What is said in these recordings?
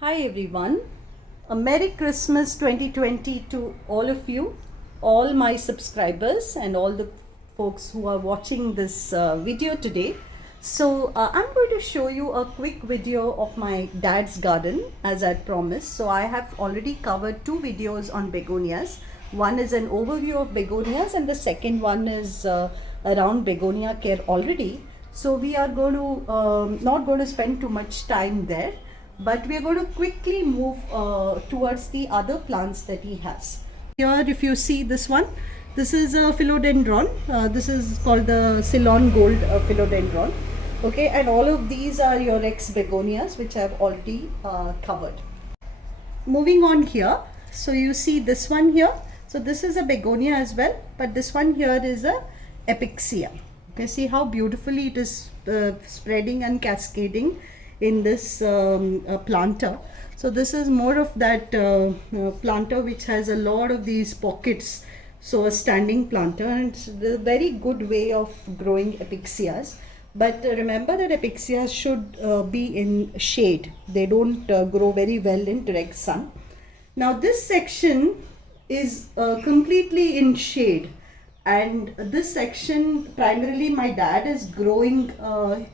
Hi everyone. A Merry Christmas 2020 to all of you, all my subscribers and all the folks who are watching this video today. I'm going to show you a quick video of my dad's garden as I promised. So I have already covered two videos on begonias. One is an overview of begonias and the second one is around begonia care already. So we are going to not going to spend too much time there, but we are going to quickly move towards the other plants that he has. Here, if you see this one, this is a philodendron. This is called the Ceylon Gold philodendron. Okay, and all of these are your ex begonias, which I have already covered. Moving on here, so you see this one here. So this is a begonia as well, but this one here is a epixia. Okay, see how beautifully it is spreading and cascading in this planter. So this is more of that planter which has a lot of these pockets. So a standing planter, and it's a very good way of growing epixias. But remember that epixias should be in shade. They don't grow very well in direct sun. Now this section is completely in shade, and this section primarily my dad is growing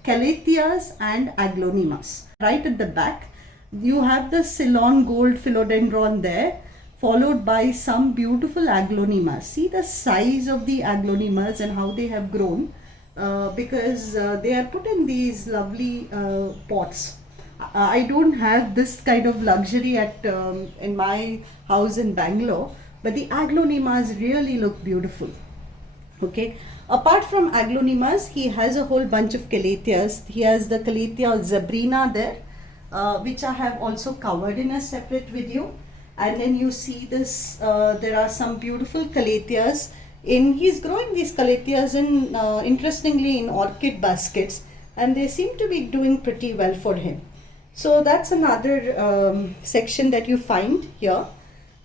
calatheas and aglaonemas. Right at the back you have the Ceylon Gold philodendron there, followed by some beautiful aglaonemas. See the size of the aglaonemas and how they have grown because they are put in these lovely pots. I don't have this kind of luxury at in my house in Bangalore, but the aglaonemas really look beautiful. Okay, apart from aglaonemas, he has a whole bunch of calatheas. He has the Calathea zebrina there, which I have also covered in a separate video. And then you see this, there are some beautiful calatheas. He's growing these calatheas in, interestingly, in orchid baskets, and they seem to be doing pretty well for him. So that's another section that you find here.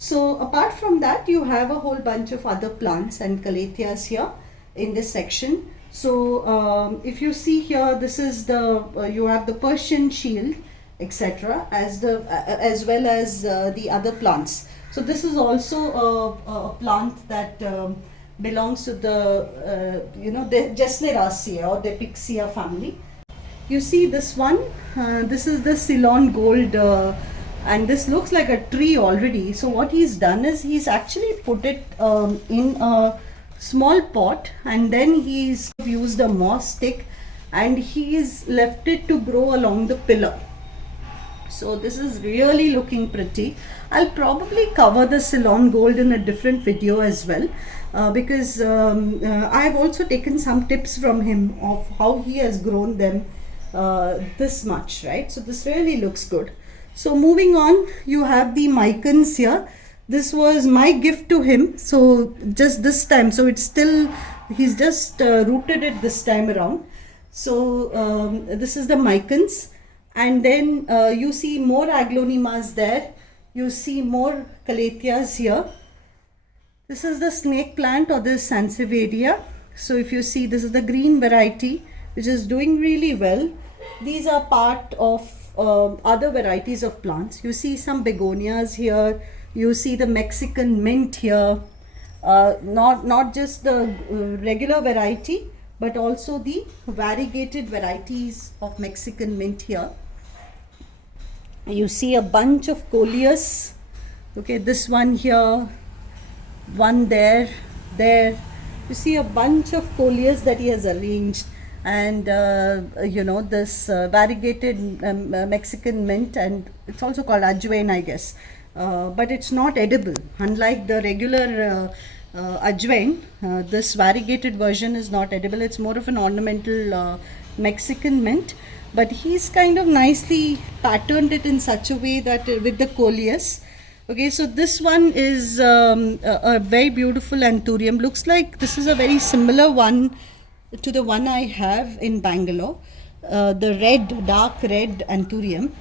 So apart from that, you have a whole bunch of other plants and calatheas here in this section. So if you see here, this is the you have the Persian shield, etc., as well as the other plants. So this is also a plant that belongs to the the Gesneraceae or the Epixia family. You see this one, this is the Ceylon Gold, and this looks like a tree already. So what he's done is he's actually put it in a small pot, and then he's used a moss stick and he's left it to grow along the pillar. So this is really looking pretty. I'll probably cover the Ceylon Gold in a different video as well, because I've also taken some tips from him of how he has grown them this much, right? So this really looks good. So moving on, you have the micans here. This was my gift to him, so just this time, so it's still, he's just rooted it this time around. So this is the micans, and then you see more aglaonemas there. You see more calatheas here. This is the snake plant or the sansevieria. So if you see, this is the green variety which is doing really well. These are part of other varieties of plants. You see some begonias here. You see the Mexican mint here. Not just the regular variety, but also the variegated varieties of Mexican mint here. You see a bunch of coleus. Okay, this one here, one there. You see a bunch of coleus that he has arranged, and this variegated Mexican mint, and it's also called ajwain, I guess, but it's not edible. Unlike the regular ajwain, this variegated version is not edible. It's more of an ornamental Mexican mint, but he's kind of nicely patterned it in such a way that with the coleus. Okay, so this one is a very beautiful anthurium. Looks like this is a very similar one to the one I have in Bangalore, the red, dark red anthurium,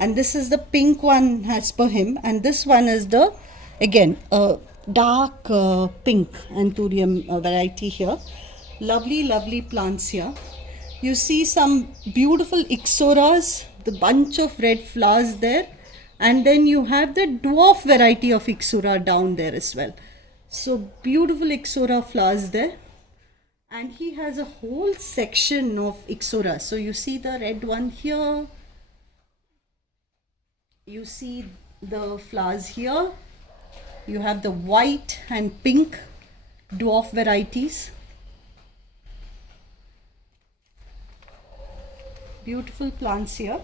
and this is the pink one as per him, and this one is the, again, dark pink anthurium variety here. Lovely plants here. You see some beautiful ixoras, the bunch of red flowers there. And then you have the dwarf variety of Ixora down there as well. So beautiful Ixora flowers there. And he has a whole section of Ixora. So you see the red one here. You see the flowers here. You have the white and pink dwarf varieties. Beautiful plants here.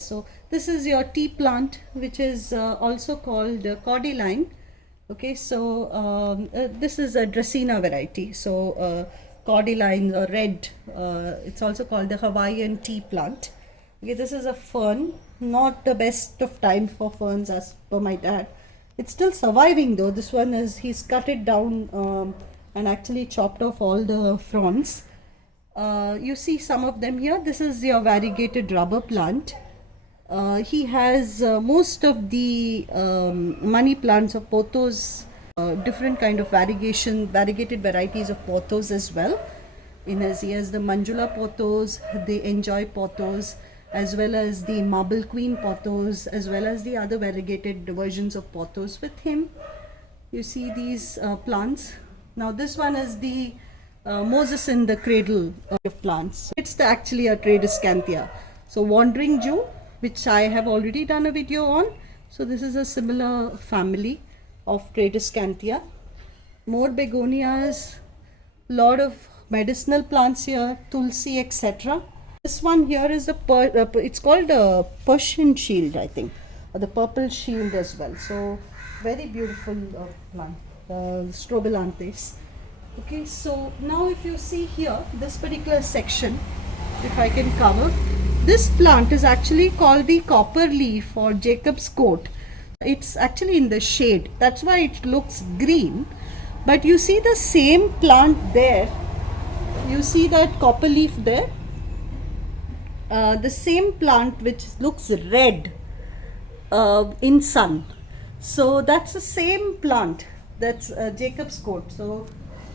So this is your tea plant, which is also called cordyline. Okay, so this is a Dracaena variety. So cordyline or red, it's also called the Hawaiian tea plant. Okay, this is a fern, not the best of time for ferns as per my dad. It's still surviving though. This one is, he's cut it down and actually chopped off all the fronds. You see some of them here. This is your variegated rubber plant. He has most of the money plants of pothos, different kind of variegated varieties of pothos as well. He has the Manjula pothos, the Enjoy pothos, as well as the Marble Queen pothos, as well as the other variegated versions of pothos with him. You see these plants. Now this one is the Moses in the Cradle of plants. It's actually a Tradescanthia. So Wandering Jew, which I have already done a video on. So this is a similar family of Tradescanthia. More begonias, lot of medicinal plants here, tulsi, etc. This one here is the it's called a Persian shield, I think, or the purple shield as well. So very beautiful plant, Strobilanthes. Okay, so now if you see here, this particular section, if I can cover, this plant is actually called the copper leaf or Jacob's coat. It's actually in the shade, that's why it looks green. But you see the same plant there, you see that copper leaf there, the same plant which looks red in sun. So that's the same plant, that's Jacob's coat. So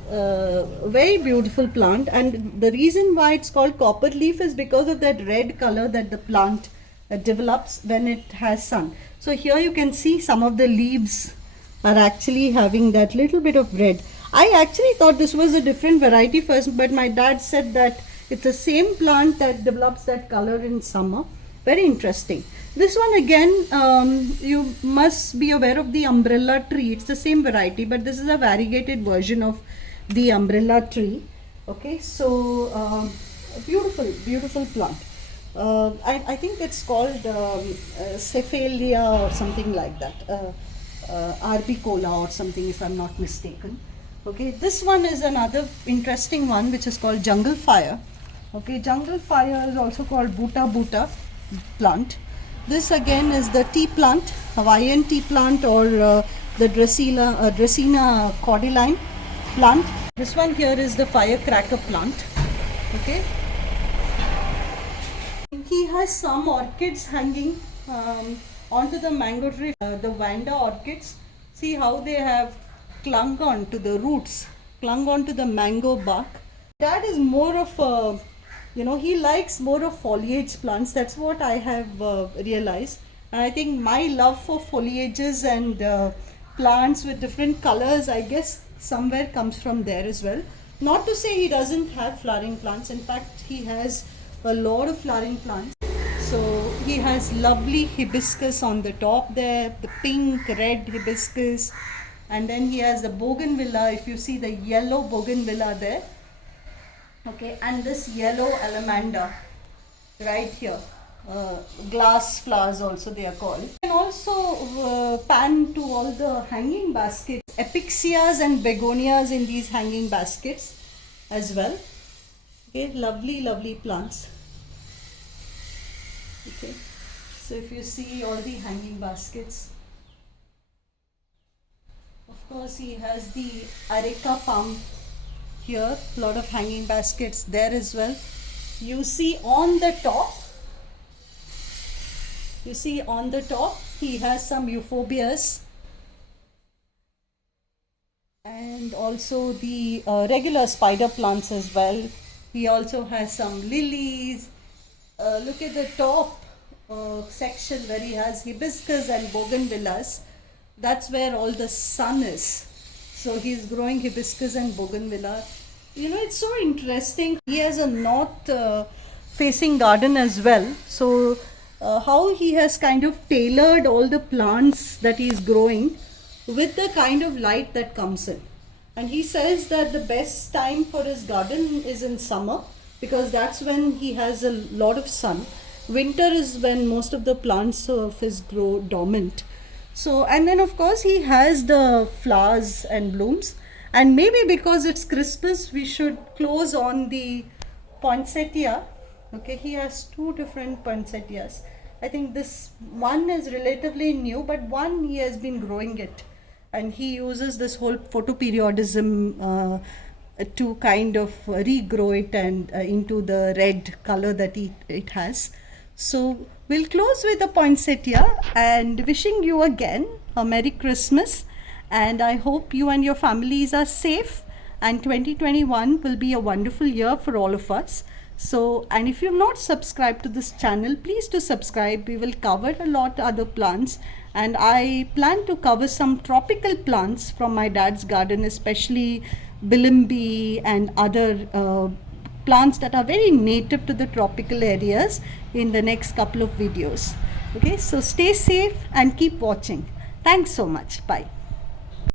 very beautiful plant, and the reason why it's called copper leaf is because of that red color that the plant develops when it has sun. So here you can see some of the leaves are actually having that little bit of red. I actually thought this was a different variety first, but my dad said that it's the same plant that develops that color in summer. Very interesting. This one again, you must be aware of the umbrella tree. It's the same variety, but this is a variegated version of the umbrella tree. Okay, so a beautiful plant. I think it's called Cephalia or something like that, Arbicola or something, if I'm not mistaken. Okay, this one is another interesting one which is called jungle fire. Okay, jungle fire is also called Buta plant. This again is the tea plant, Hawaiian tea plant, or the Dracaena cordyline plant. This one here is the firecracker plant. Okay, he has some orchids hanging onto the mango tree, the Vanda orchids. See how they have clung on to the roots, clung on to the mango bark. That is more of a, he likes more of foliage plants. That's what I have realized. And I think my love for foliages and plants with different colors, I guess somewhere comes from there as well. Not to say he doesn't have flowering plants. In fact, he has a lot of flowering plants. So he has lovely hibiscus on the top there, the pink, red hibiscus. And then he has the bougainvillea, if you see the yellow bougainvillea there. Okay, and this yellow allamanda right here, glass flowers also they are called. And also pan to all the hanging baskets, epixias and begonias in these hanging baskets as well. Okay, lovely plants. Okay, so if you see all the hanging baskets, of course he has the areca palm here, lot of hanging baskets there as well. You see on the top, he has some euphorbias and also the regular spider plants as well. He also has some lilies. Look at the top, section where he has hibiscus and bougainvilleas. That's where all the sun is. So he's growing hibiscus and bougainvillea. You know, it's so interesting. He has a north facing garden as well. So how he has kind of tailored all the plants that he's growing with the kind of light that comes in. And he says that the best time for his garden is in summer because that's when he has a lot of sun. Winter is when most of the plants of his grow dormant. So, and then of course he has the flowers and blooms. And maybe because it's Christmas, we should close on the poinsettia. Okay, he has two different poinsettias. I think this one is relatively new, but one he has been growing it. And he uses this whole photoperiodism to kind of regrow it and into the red color that it has. So we'll close with a poinsettia and wishing you again a Merry Christmas. And I hope you and your families are safe. And 2021 will be a wonderful year for all of us. So, and if you've not subscribed to this channel, please do subscribe. We will cover a lot other plants. And I plan to cover some tropical plants from my dad's garden, especially bilimbi and other plants that are very native to the tropical areas in the next couple of videos. Okay, so stay safe and keep watching. Thanks so much. Bye.